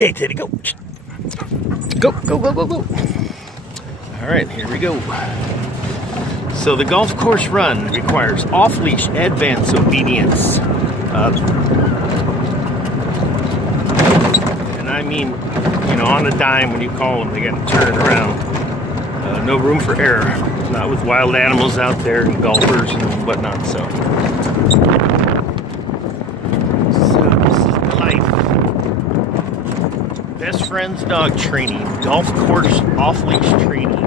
Hey, Teddy, go. Go, go, go, go, go. All right, here we go. So the golf course run requires off-leash advance obedience. And I mean, you know, on a dime when you call them, they got to turn it around. No room for error. Not with wild animals out there and golfers and whatnot, so. This is the life. Best friends dog training, golf course off-leash training,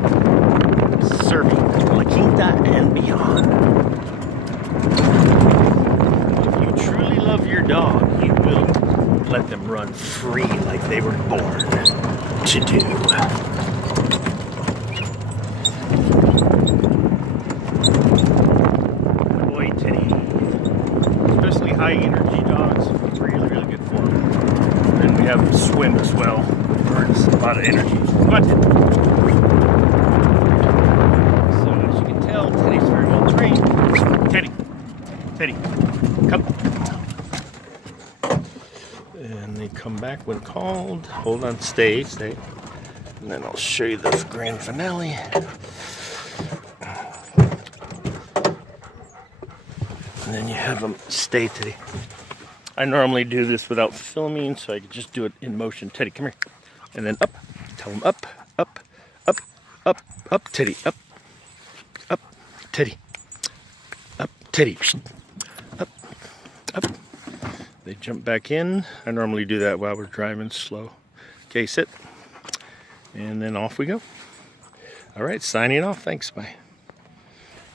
serving La Quinta and beyond. If you truly love your dog, you will let them run free like they were born to do. Boy, Teddy. Especially high energy dogs, really, really good for them. And we have them swim as well. Burns a lot of energy. Come on, Teddy. So as you can tell, Teddy's very well trained. Teddy, Teddy, come. And they come back when called. Hold on, stay. And then I'll show you the grand finale. And then you have them stay, Teddy. I normally do this without filming, so I can just do it in motion. Teddy, come here. And then up. Tell them up, up, up, up, up, Teddy, up, Teddy, up, Teddy, up, up. They jump back in. I normally do that while we're driving slow. Okay, sit. And then off we go. All right, signing off. Thanks, bye.